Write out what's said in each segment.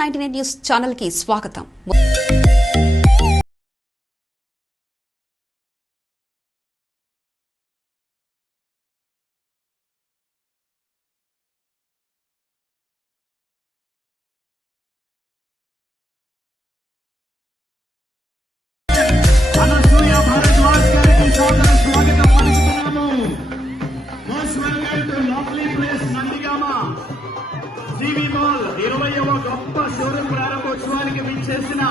Ninety ninety news ఛానల్కి స్వాగతం. చేసిన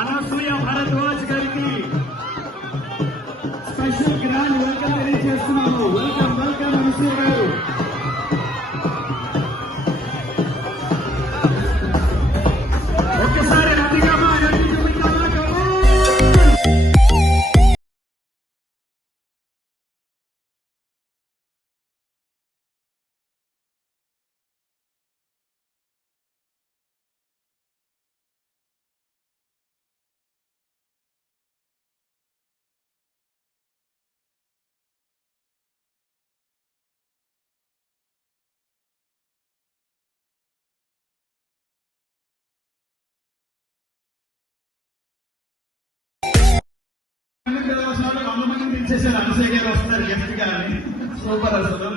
అనసూయ భరద్వాజ్ గారికి స్పెషల్ గ్రాండ్ వెల్కమ్ తెలియజేస్తున్నాము వెల్కమ్ వెల్కమ్ అనసూయ గారు. గారు వస్తున్నారు గెస్ట్గా అని. సూపర్ అసలు.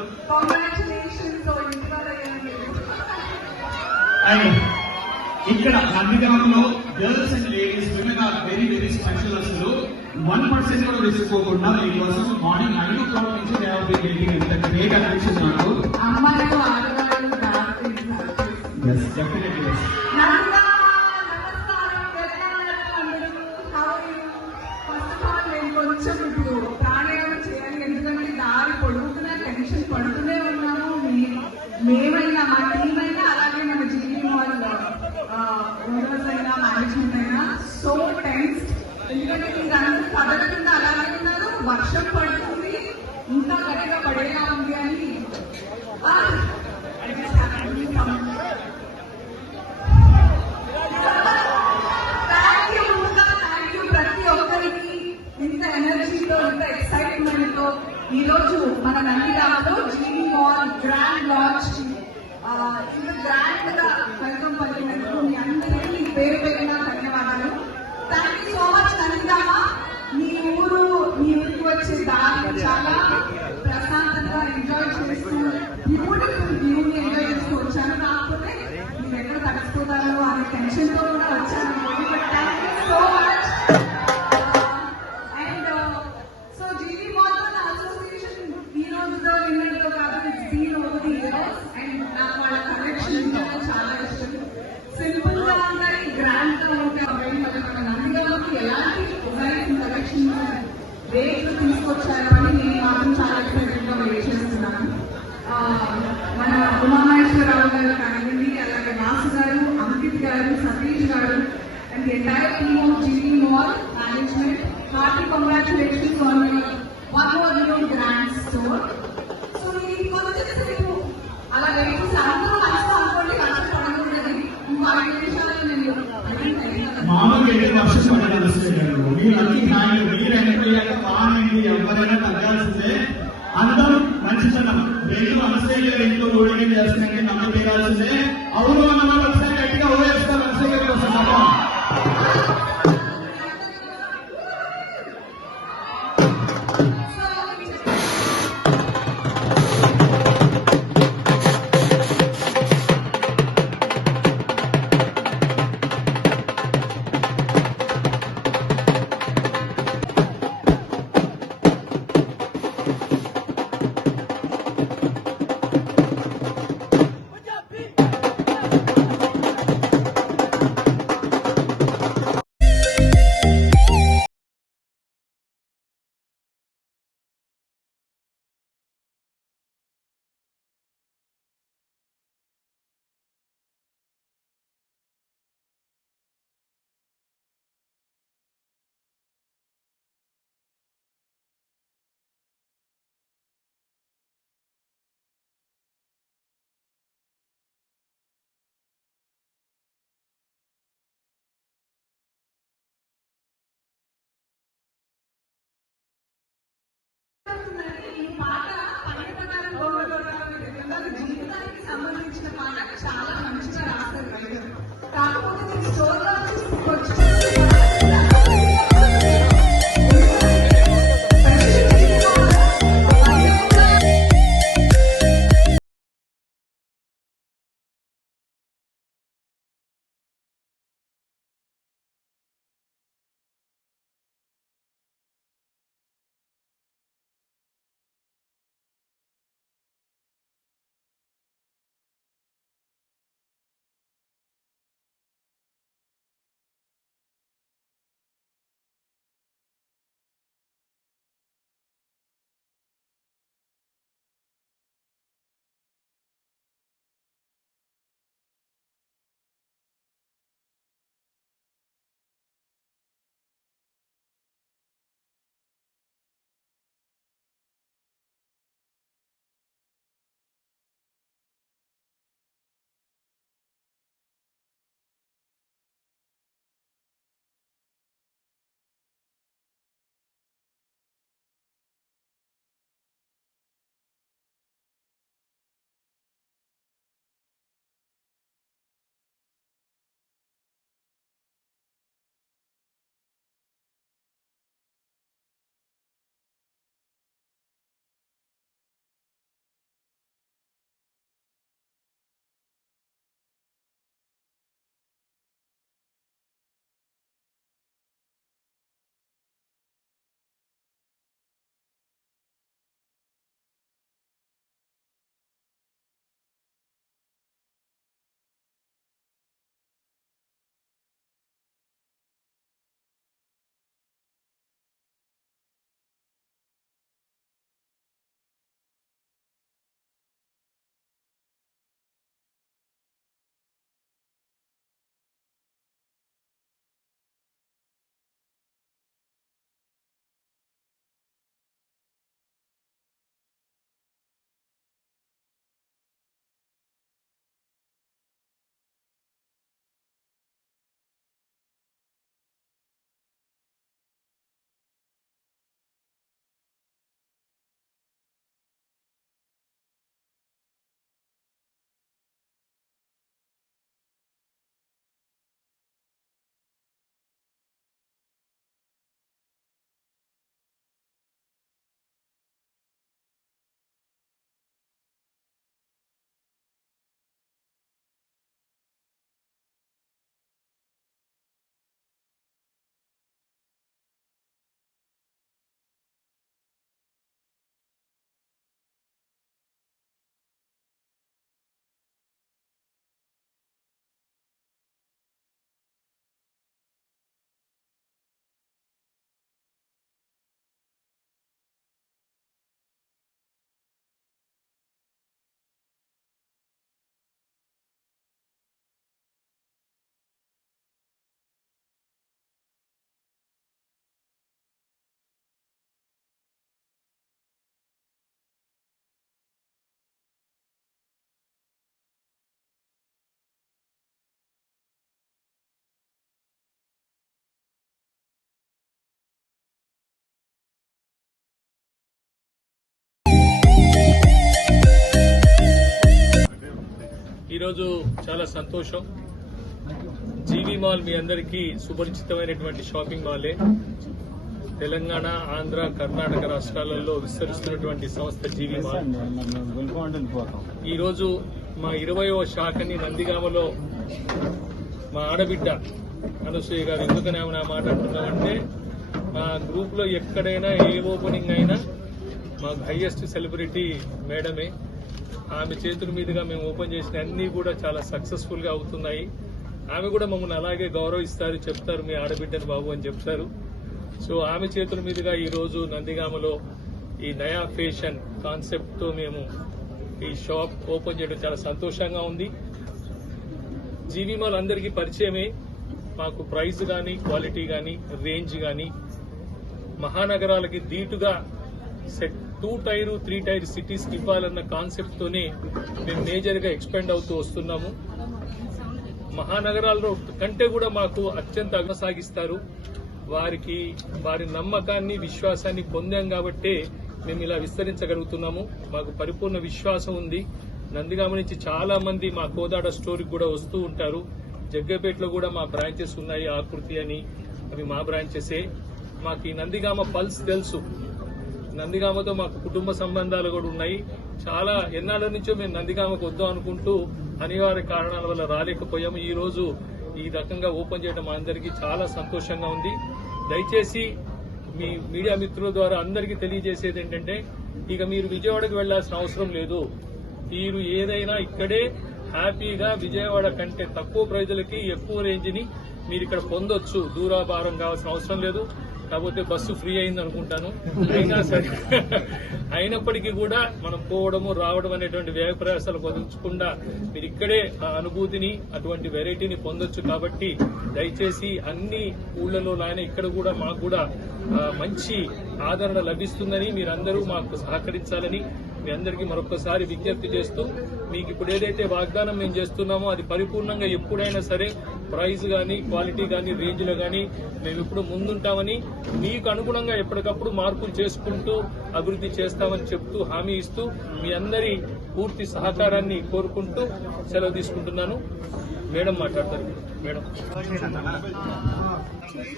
అండ్ ఇక్కడ నందిగామలో girls and ladies women are very very special అసలు. వన్ పర్సెంట్ కూడా వేసుకోకుండా మీకోసం మార్నింగ్ నైన్ ఓ క్లాక్ నుంచి దే హావ్ బీన్ వెయిటింగ్ ఇంత గ్రేట్ అనిపించింది నాకు. అమ్మాయిలు ఆడవాళ్ళు ఎందుకంటే మీరు అందరూ పడకుండా అలాగే ఉన్నారు వర్షం పడుతుంది ఇంకా గట్టిగా పడేలా ఉంది అని అండ్ సో జీవీ మాల్తో అసోసియేషన్ ఈ రోజుతో నిన్నటితో కాదు ఇట్స్ అండ్ నాకు వాళ్ళ కనెక్షన్ చాలా ఇష్టం సింపుల్గా ఉంటాయి గ్రాండ్గా ఉంటాయి అబ్బాయి మన ఎలాంటి డిజైన్ కలెక్షన్ రేట్లు తీసుకొచ్చారు అని నేను మాత్రం చాలా ఎక్సైటెడ్గా వెయిట్ చేస్తున్నాను మన ఉమామహేశ్వరరావు గారు కానివ్వండి అలాగే వాసు గారు అంకిత్ గారు సతీష్ గారు and entire team of GV mall management hearty congratulations on one more new grand store so ఈరోజు చాలా సంతోషం. జీవి మాల్ మీ అందరికీ సుపరిచితమైనటువంటి షాపింగ్ మాలే. తెలంగాణ ఆంధ్ర కర్ణాటక రాష్ట్రాలలో విస్తరిస్తున్నటువంటి సంస్థ జీవి మాల్. ఈరోజు మా ఇరవయవ శాఖని నందిగామలో మా ఆడబిడ్డ అనసూయ గారు ఎందుకనే నా మాట అంటున్నామంటే మా గ్రూప్లో ఎక్కడైనా ఏ ఓపెనింగ్ అయినా మాకు హైయెస్ట్ సెలబ్రిటీ మేడమే. ఆమె చేతుల మీదుగా మేము ఓపెన్ చేసిన అన్ని కూడా చాలా సక్సెస్ఫుల్గా అవుతున్నాయి. ఆమె కూడా మమ్మల్ని అలాగే గౌరవిస్తారు చెప్తారు మీ ఆడబిడ్డని బాబు అని చెప్తారు. సో ఆమె చేతుల మీదుగా ఈ రోజు నందిగామలో ఈ నయా ఫేషన్ కాన్సెప్ట్తో మేము ఈ షాప్ ఓపెన్ చేయడం చాలా సంతోషంగా ఉంది. జీవీమాల్ అందరికీ పరిచయమే. మాకు ప్రైస్ కానీ క్వాలిటీ కానీ రేంజ్ కానీ మహానగరాలకి ధీటుగా set two tier three tier cities ఇవ్వాలన్న కాన్సెప్ట్తోనే మేము మేజర్గా ఎక్స్పెండ్ అవుతూ వస్తున్నాము. మహానగరాల్లో కంటే కూడా మాకు అత్యంత అగ్రసాగిస్తారు. వారికి వారి నమ్మకాన్ని విశ్వాసాన్ని పొందాం కాబట్టే మేము ఇలా విస్తరించగలుగుతున్నాము. మాకు పరిపూర్ణ విశ్వాసం ఉంది. నందిగామ నుంచి చాలా మంది మా కోదాడ స్టోరీకి కూడా వస్తూ ఉంటారు. జగ్గపేటలో కూడా మా బ్రాంచెస్ ఉన్నాయి ఆకృతి అని అవి మా బ్రాంచెసే. మాకు ఈ నందిగామ పల్స్ తెలుసు. నందిగామతో మాకు కుటుంబ సంబంధాలు కూడా ఉన్నాయి. చాలా ఎన్నాళ్ళ నుంచో మేము నందిగామకు వద్దాం అనుకుంటూ అనివార్య కారణాల వల్ల రాలేకపోయాము ఈ రోజు ఈ రకంగా ఓపెన్ చేయడం మా అందరికీ చాలా సంతోషంగా ఉంది. దయచేసి మీ మీడియా మిత్రుల ద్వారా అందరికీ తెలియజేసేది ఏంటంటే ఇక మీరు విజయవాడకు వెళ్ళాల్సిన అవసరం లేదు. మీరు ఏదైనా ఇక్కడే హ్యాపీగా విజయవాడ కంటే తక్కువ ప్రజలకి ఎక్కువ రేంజ్ని మీరు ఇక్కడ పొందొచ్చు. దూరాభారం కావాల్సిన అవసరం లేదు. కాకపోతే బస్సు ఫ్రీ అయింది అనుకుంటాను. అయినా సరే అయినప్పటికీ కూడా మనం పోవడము రావడం అనేటువంటి వ్యయ ప్రయాసాలు పొందకుండా మీరు ఇక్కడే ఆ అనుభూతిని అటువంటి వెరైటీని పొందొచ్చు కాబట్టి దయచేసి అన్ని ఊళ్ళలో ఆయన ఇక్కడ కూడా మాకు కూడా మంచి ఆదరణ లభిస్తుందని మీరందరూ మాకు సహకరించాలని మీ అందరికీ మరొకసారి విజ్ఞప్తి చేస్తూ మీకు ఇప్పుడు ఏదైతే వాగ్దానం మేము చేస్తున్నామో అది పరిపూర్ణంగా ఎప్పుడైనా సరే ప్రైస్ కానీ క్వాలిటీ కానీ రేంజ్లో కానీ మేము ఇప్పుడు ముందుంటామని మీకు అనుగుణంగా ఎప్పటికప్పుడు మార్పులు చేసుకుంటూ అభివృద్ధి చేస్తామని చెప్తూ హామీ ఇస్తూ మీ అందరి పూర్తి సహకారాన్ని కోరుకుంటూ సెలవు తీసుకుంటున్నాను. మేడం మాట్లాడతారు. మేడం.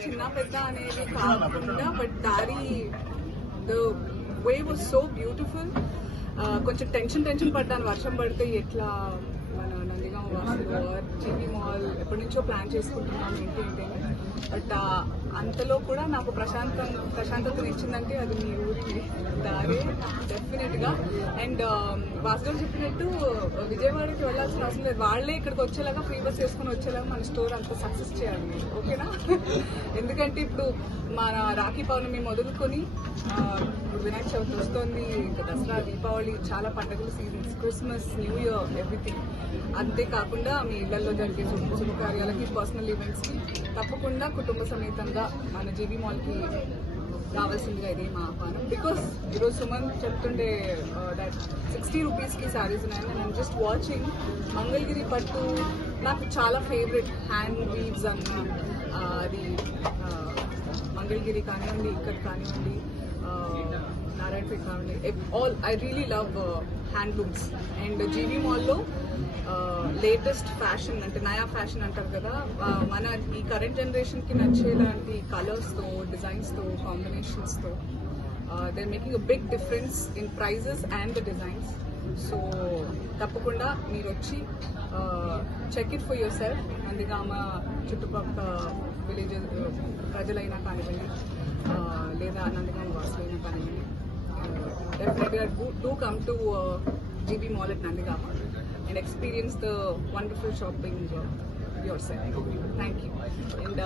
చిన్న పెద్ద అనేది కాకుండా బట్ దారి the way was so beautiful కొంచెం టెన్షన్ టెన్షన్ పడ్డాను. వర్షం పడితే ఎట్లా మన టీవీ మాల్ ఎప్పటి నుంచో ప్లాన్ చేసుకుంటున్నాం ఏంటి అంటే. అని బట్ అంతలో కూడా నాకు ప్రశాంతం ప్రశాంతతను ఇచ్చిందంటే అది మీ ఊరికి దారే డెఫినెట్గా. అండ్ um, వాసుగారు చెప్పినట్టు విజయవాడకి వెళ్ళాల్సిన అవసరం లేదు. వాళ్ళే ఇక్కడికి వచ్చేలాగా ఫ్రీ బస్ చేసుకుని వచ్చేలాగా మన స్టోర్ అంతా సక్సెస్ చేయాలి. ఓకేనా ఎందుకంటే ఇప్పుడు మన రాఖీ పౌర్ణమి మొదలుకొని ఇప్పుడు వినాయక చవితి వస్తుంది ఇంకా దసరా దీపావళి చాలా పండుగల seasons Christmas new year everything అంతేకాకుండా మీ ఇళ్ళలో జరిగే శుభ శుభకార్యాలకి పర్సనల్ ఈవెంట్స్కి తప్పకుండా కుటుంబ సమేతంగా మన జీబీ మాల్కి రావాల్సిందిగా ఇది మా ఆహ్వానం. బికాస్ ఈరోజు సుమన్ చెప్తుండే దట్ సిక్స్టీ రూపీస్కి శారీస్ ఉన్నాయని నేను జస్ట్ వాచింగ్ మంగళగిరి పట్టు. నాకు చాలా ఫేవరెట్ హ్యాండ్ వీవ్స్ అన్న uh, అది uh, మంగళగిరి కానివ్వండి ఇక్కడ కానివ్వండి. నారాయణపేట కానివ్వండి all I really love handlooms and GV మాల్లో లేటెస్ట్ ఫ్యాషన్ అంటే నయా ఫ్యాషన్ అంటారు కదా uh, మన ఈ కరెంట్ జనరేషన్కి నచ్చేలాంటి కలర్స్తో డిజైన్స్తో కాంబినేషన్స్తో they making a big difference in prices and the designs so తప్పకుండా మీరు వచ్చి uh, check it for yourself Nandigama చుట్టుపక్కల విలేజెస్ uh, ప్రజలైనా కానివ్వండి లేదా లేదా నందిగామ వాసులైనా కానివ్వండి డెఫినెట్గా do come to GB mall at Nandigama and experience the wonderful shopping yourself thank you and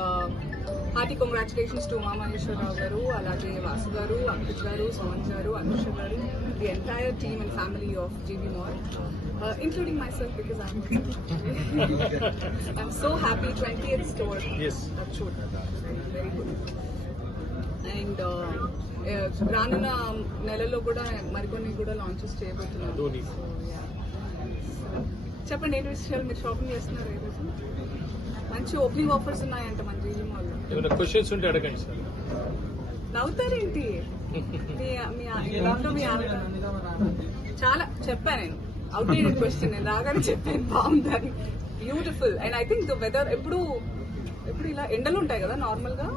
hearty congratulations to Umamaheswararao గారు అలాగే వాసు గారు అంకుష్ గారు సోమన్ గారు అనుష గారు the entire team and family of GB mall including myself because I'm so happy twenty eighth store Yes. చూడ్ very good and రానున్న నెలలో కూడా మరికొన్ని కూడా లాంచెస్. So, yeah. చెప్పండి ఏంటి విషయాలు? మీరు షాపింగ్ చేస్తున్నారు ఈరోజు మంచి ఓపెనింగ్ ఆఫర్స్ ఉన్నాయంట మన క్వశ్చన్స్ ఉంటే అడగండి సార్. నవ్వుతారేంటి? చాలా చెప్పాను నేను. అవుట్డేటెడ్ క్వశ్చన్ నేను రాగానే చెప్పాను. బాగుందని beautiful and I think the weather ఎప్పుడు ఎప్పుడు ఇలా ఎండలు ఉంటాయి కదా నార్మల్గా?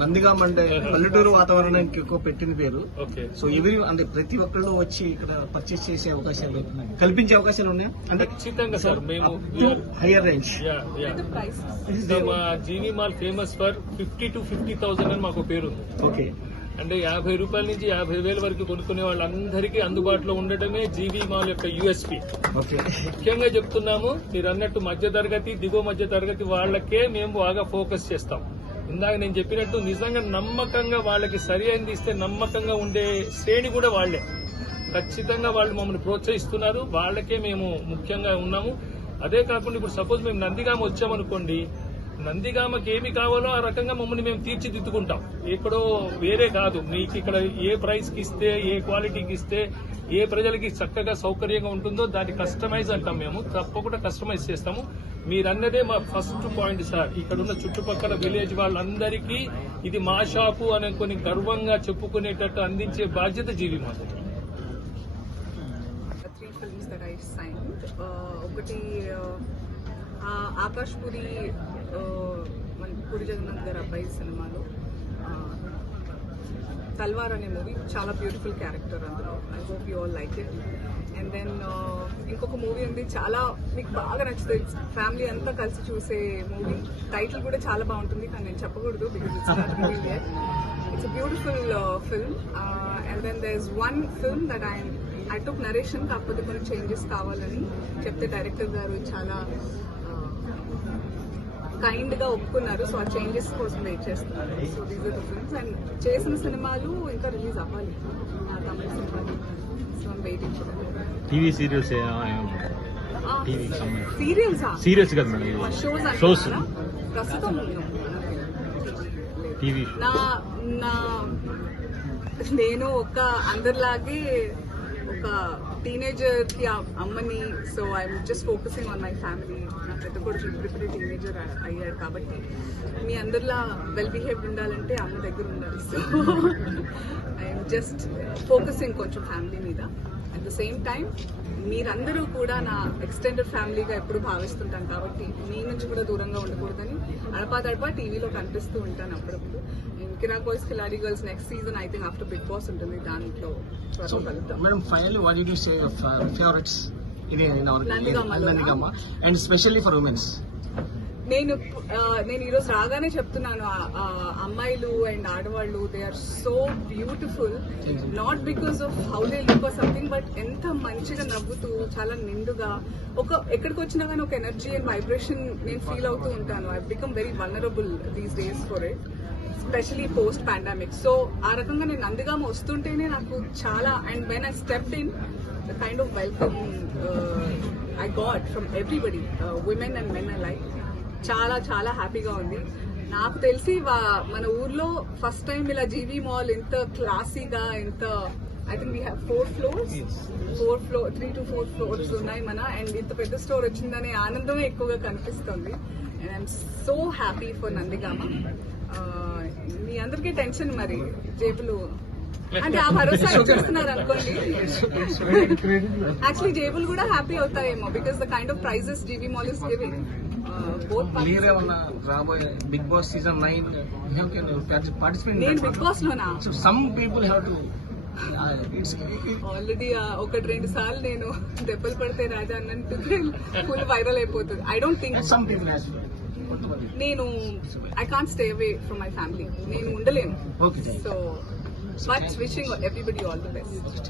నందిగాం అంటే పల్లెటూరు వాతావరణానికి ఎక్కువ పెట్టిన పేరు. ఓకే. సో ఎవరి అంటే ప్రతి ఒక్కళ్ళు వచ్చి ఇక్కడ పర్చేస్ చేసే అవకాశాలు కల్పించే అవకాశాలు ఉన్నాయా? అంటే ఖచ్చితంగా సార్ మేము higher range ya ya price so మా GV mall famous for fifty to fifty thousand అని మాకు పేరు ఉంది. ఓకే అంటే యాభై రూపాయల నుంచి యాభై వేల వరకు కొనుక్కునే వాళ్ళందరికీ అందుబాటులో ఉండటమే జీవి మాల్ యొక్క యూఎస్పీ. ముఖ్యంగా చెప్తున్నాము మీరు అన్నట్టు మధ్య తరగతి దిగువ మధ్య తరగతి వాళ్ళకే మేము బాగా ఫోకస్ చేస్తాం. ఇందాక నేను చెప్పినట్టు నిజంగా నమ్మకంగా వాళ్ళకి సరి అయింది ఇస్తే నమ్మకంగా ఉండే శ్రేణి కూడా వాళ్ళే. ఖచ్చితంగా వాళ్ళు మమ్మల్ని ప్రోత్సహిస్తున్నారు వాళ్ళకే మేము ముఖ్యంగా ఉన్నాము. అదే కాకుండా ఇప్పుడు సపోజ్ మేము నందిగామ వచ్చామనుకోండి నందిగామకి ఏమి కావాలో ఆ రకంగా మమ్మల్ని మేము తీర్చిదిద్దుకుంటాం. ఎక్కడో వేరే కాదు. మీకు ఇక్కడ ఏ ప్రైస్కి ఇస్తే ఏ క్వాలిటీకి ఇస్తే ఏ ప్రజలకి చక్కగా సౌకర్యంగా ఉంటుందో దాన్ని కస్టమైజ్ అంటాం మేము. తప్పకుండా కస్టమైజ్ చేస్తాము. మీరన్నదే మా ఫస్ట్ పాయింట్ సార్. ఇక్కడ ఉన్న చుట్టుపక్కల విలేజ్ వాళ్ళందరికీ ఇది మా షాపు అని కొన్ని గర్వంగా చెప్పుకునేటట్టు అందించే బాధ్యత జీవి మాది. ఒకటి uh, ఆకాష్ పురి మన పూరి జగన్నాథ్ గారి అబ్బాయి సినిమాలో తల్వార్ అనే మూవీ చాలా బ్యూటిఫుల్ క్యారెక్టర్ అందులో. I hope you all like it and then ఇంకొక మూవీ ఉంది చాలా మీకు బాగా నచ్చుతుంది. ఫ్యామిలీ అంతా కలిసి చూసే మూవీ టైటిల్ కూడా చాలా బాగుంటుంది కానీ నేను చెప్పకూడదు because it's not reveal it's beautiful film and then there is one film that I I took narration కాకపోతే కొన్ని చేంజెస్ కావాలని చెప్తే డైరెక్టర్ గారు చాలా కైండ్గా ఒప్పుకున్నారు. సో ఆ చేంజెస్ కోసం వెయిట్ చేస్తున్నారు. సో దీస్ ఆర్ అండ్ చేసిన సినిమాలు ఇంకా రిలీజ్ అవ్వాలి. ఆ తమిళ సినిమాలు. So waiting TV serials. సీరియల్సా? Serials కదా మేడం షోస్ షోస్. ప్రస్తుతం టీవీ నా నా నేను ఒక అందరిలాగే ఒక టీనేజర్కి ఆ అమ్మని so I'm just focusing on my family నా పెద్ద కొడుకు ఇప్పుడిప్పుడే టీనేజర్ అయ్యాడు కాబట్టి మీ అందరిలా వెల్ బిహేవ్డ్ ఉండాలంటే అమ్మ దగ్గర ఉండాలి. సో ఐఎమ్ జస్ట్ ఫోకసింగ్ కొంచెం ఫ్యామిలీ మీద. అట్ ద సేమ్ టైం మీరందరూ కూడా నా ఎక్స్టెండెడ్ ఫ్యామిలీగా ఎప్పుడు భావిస్తుంటాను కాబట్టి మీ నుంచి కూడా దూరంగా ఉండకూడదని అడపా తడపా టీవీలో కనిపిస్తూ ఉంటాను అప్పుడప్పుడు. Kiraak boys Khiladi girls next season I think after Bigg Boss ఉంటుంది. దాంట్లో madam finally what you say favourites ఇది? Nandigama and specially for womens నేను నేను ఈరోజు రాగానే చెప్తున్నాను అమ్మాయిలు అండ్ ఆడవాళ్ళు they are so beautiful not because of how they look or something but ఎంత మంచిగా నవ్వుతూ చాలా నిండుగా ఒక ఎక్కడికి వచ్చినా కానీ ఒక ఎనర్జీ అండ్ వైబ్రేషన్ నేను ఫీల్ అవుతూ ఉంటాను. I become very vulnerable these days for it specially post pandemic so ఆ రకంగా నేను నందిగామ వస్తుంటేనే నాకు చాలా and when I step in the kind of welcome I got from everybody women and men like చాలా చాలా హ్యాపీగా ఉంది. నాకు తెలిసి మన ఊర్లో ఫస్ట్ టైం ఇలా జీవీ మాల్ ఇంత క్లాసీగా ఇంత I think we have four floors four floor three to four floors ఉన్నాయి మన అండ్ ఇంత పెద్ద స్టోర్ వచ్చిందనే ఆనందమే ఎక్కువగా కనిపిస్తుంది. And I'm so happy for Nandigama మీ అందరికీ టెన్షన్ మరి జేబులు. అంటే ఆ భరోసా ఇచ్చేస్తున్నారు అనుకోండి. యాక్చువల్లీ జేబులు కూడా happy అవుతాయేమో because the kind of prices GV mall is giving Bigg Boss season nine participate నేను బిగ్ బాస్ లోనా? Some people have to already ఒకటి రెండు సార్లు నేను దెబ్బలు పడితే రాజా అన్నట్టు ఫుల్ వైరల్ అయిపోతుంది. ఐ డోంట్ థింక్ నేను I can't stay away from my family నేను ఉండలేను. Okay so much wishing everybody all the best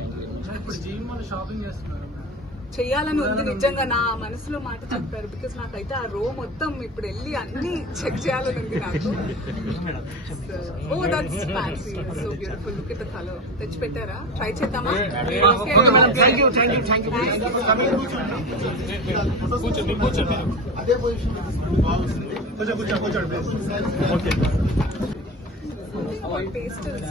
చెయ్యాలని ఉంది నిజంగా నా మనసులో మాట చెప్పారు. బికాస్ నాకైతే ఆ రో మొత్తం ఇప్పుడు వెళ్ళి అన్ని చెక్ చేయాలని ఉంది నాకు. ఓ that's fancy so beautiful look it colour తెచ్చి పెట్టారా ట్రై చేద్దామా? అదే పొజిషన్ కొంచెం ఓకే పేస్టల్స్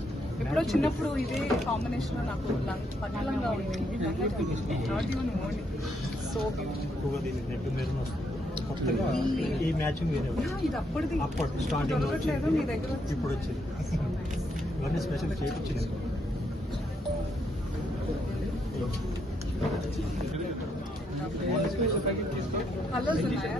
ఎప్పుడో చిన్నప్పుడు ఇదే కాంబినేషన్లో నాకు పట్టలంగా ఉండేది. నాట్ ఈవెన్ ఓన్లీ సో ఈ మ్యాచింగ్ వేరే ఉంది. ఇది అప్పటిది. అప్పుడు స్టార్టింగ్ మీ దగ్గర? ఇప్పుడు వచ్చింది. ఇవన్నీ స్పెషల్ చేయించింది. కలర్స్ ఉన్నాయా.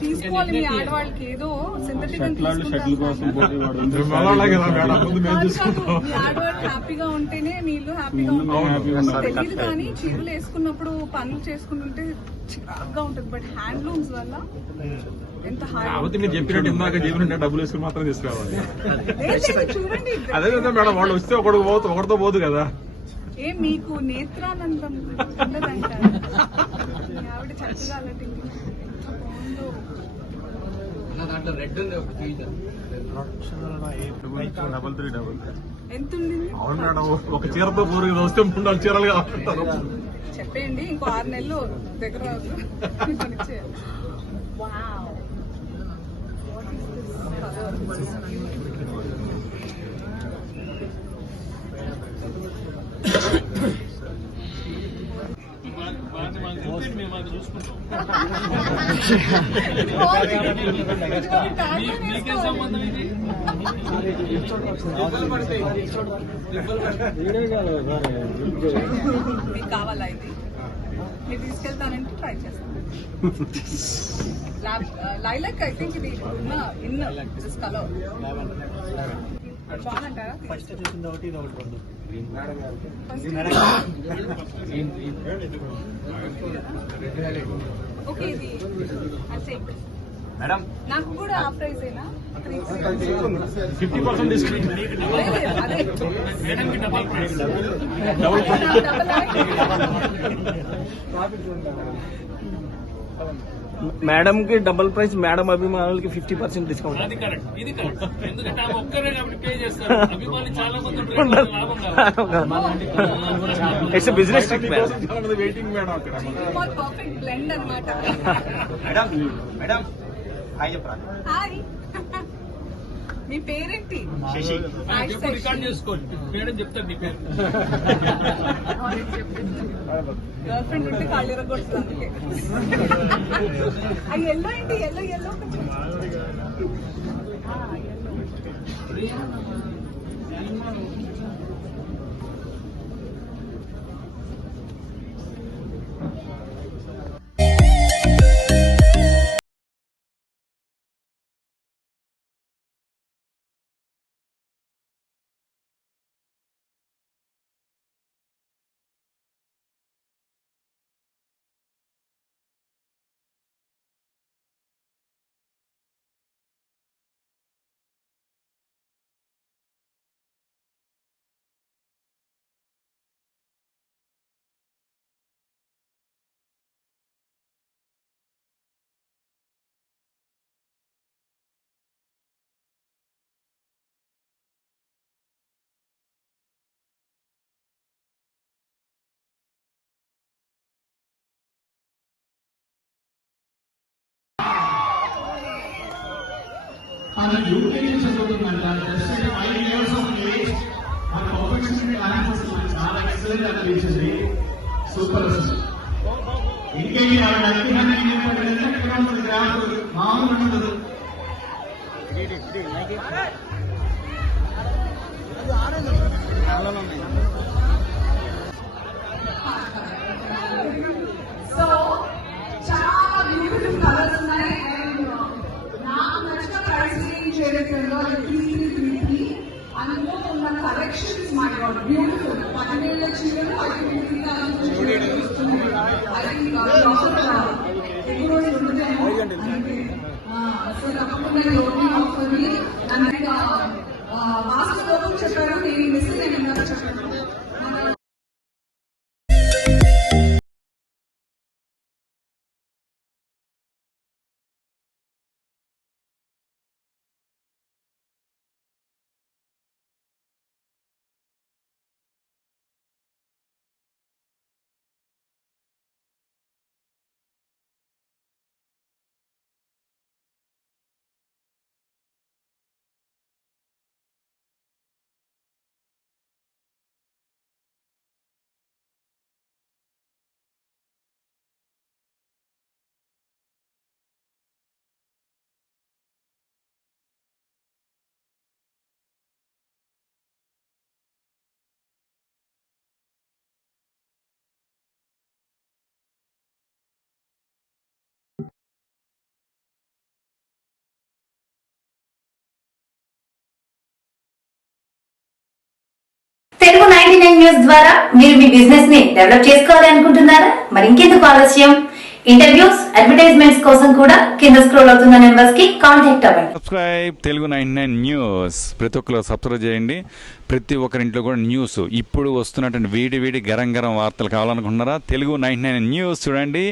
తీసుకోవాలి మీ ఆడవాళ్ళకి ఏదో సింథటిక్ మీ ఆడవాళ్ళు హ్యాపీగా ఉంటేనే హ్యాపీగా తెలియదు కానీ చీరలు వేసుకున్నప్పుడు పనులు చేసుకుంటుంటే చిరాగ్గా ఉంటుంది. బట్ హ్యాండ్లూమ్స్ వల్ల ఎంత మీరు చెప్పినట్టు ఇందాక చెప్పినట్టు డబ్బులు వేసుకుని మాత్రం తీసుకురావాలి. అదే కదా మేడం వాళ్ళు వస్తే ఒకడు పోతు ఒకటితో పోదు కదా. ఏ మీకు నేత్రానందం ఉండదంటారు ఆవిడ చక్కగా త్రీ డబల్ ఎంత ఒక చీరతో వస్తే మూడు నాలుగు చీరలు కావాలంటారు చెప్పేయండి ఇంకో ఆరు నెలలు దగ్గర. What మీకేం సంబంధం ఇది? మీకు కావాలా ఇది మీరు తీసుకెళ్తానంటే ట్రై చేస్తాను. లైలక్ ఐ థింక్ ఇది ఉన్న ఇన్ దిస్ కలర్ ఫస్ట్ చూసింది ఒకటి ఇది ఒకటి రెండు ఓకే ఇది I'll take this. నాకు కూడా ఆ ప్రైస్ ఏనా? Three fifty percent discount. అదే మేడంకి డబల్ ప్రైస్. డబుల్ మేడం కి డబుల్ ప్రైస్ మేడం అభిమానులకి ఫిఫ్టీ పర్సెంట్ డిస్కౌంట్. అది కరెక్ట్ ఇది కరెక్ట్. ఎందుకంటే ఆమె ఒక్కరే కాబట్టి పే చేస్తారు. అభిమానులు చాలా మంది ఉంటారు. లాభం కావాలి it's business trick waiting madam అక్కడ పర్ఫెక్ట్ బ్లెండ్ అన్నమాట. మేడం మేడం హాయ్ చెప్పరా? హాయ్ మీ పేరేంటి? రికార్డ్ చేసుకోండి. మేడం చెప్తారు నీ పేరు. గర్ల్ ఫ్రెండ్ ఉంటే కాళ్ళు ఎరగొడుతుంది అందుకే. ఆ ఎల్లో ఏంటి? ఎల్లో ఎల్లో తన UK చదువుతుందంట. Just five years of age చాలా ఎక్సలెంట్ అనిపించింది సూపర్ అసలు. ఇంకేమి ఆవిడ గ్రాఫ్ మామూలు ఉండదు. సో చాలా beautiful colours price three three three three అందులో ఉన్న కలెక్షన్స్ మై గాడ్ బ్యూటిఫుల్ పదివేల చీరలు త్రీ థౌసండ్ ఐ థింక్ ఎక్కువ రోజులు సో తప్పకుండా ఈ ఓపెనింగ్ అండ్ చెప్పారు నేను మిస్ నేను చెప్పాను న్యూస్ ద్వారా మీరు మీ బిజినెస్ని డెవలప్ చేసుకోవాలి అనుకుంటున్నారా? మరి ఇంకెందుకు ఆలస్యం? ఇంటర్వ్యూస్ అడ్వర్టైజ్మెంట్స్ కోసం కూడా కింద స్క్రోల్ అవుతున్న నెంబర్స్కి కాంటాక్ట్ అవ్వండి. Subscribe Telugu nine nine news. ప్రతి ఒక్కరు సబ్స్క్రైబ్ చేయండి. ప్రతి ఒక్కరింట్లో కూడా న్యూస్. ఇప్పుడు వస్తున్నటువంటి వీడి వీడి గరం గరం వార్తలు కావాలనుకుంటున్నారా? తెలుగు నైన్ నైన్ న్యూస్ చూడండి.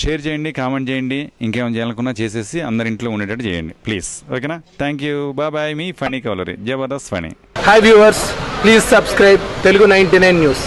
షేర్ చేయండి కామెంట్ చేయండి. ఇంకేమైనా చేయాలనుకున్నా చేసేసి అందరి ఇంట్లో ఉండేటట్టు చేయండి. ప్లీజ్ ఓకేనా థ్యాంక్ యూ బాయ్ బాయ్ మీ funny కవలరీ Jabardasth funny hi viewers please subscribe Telugu ninety nine news.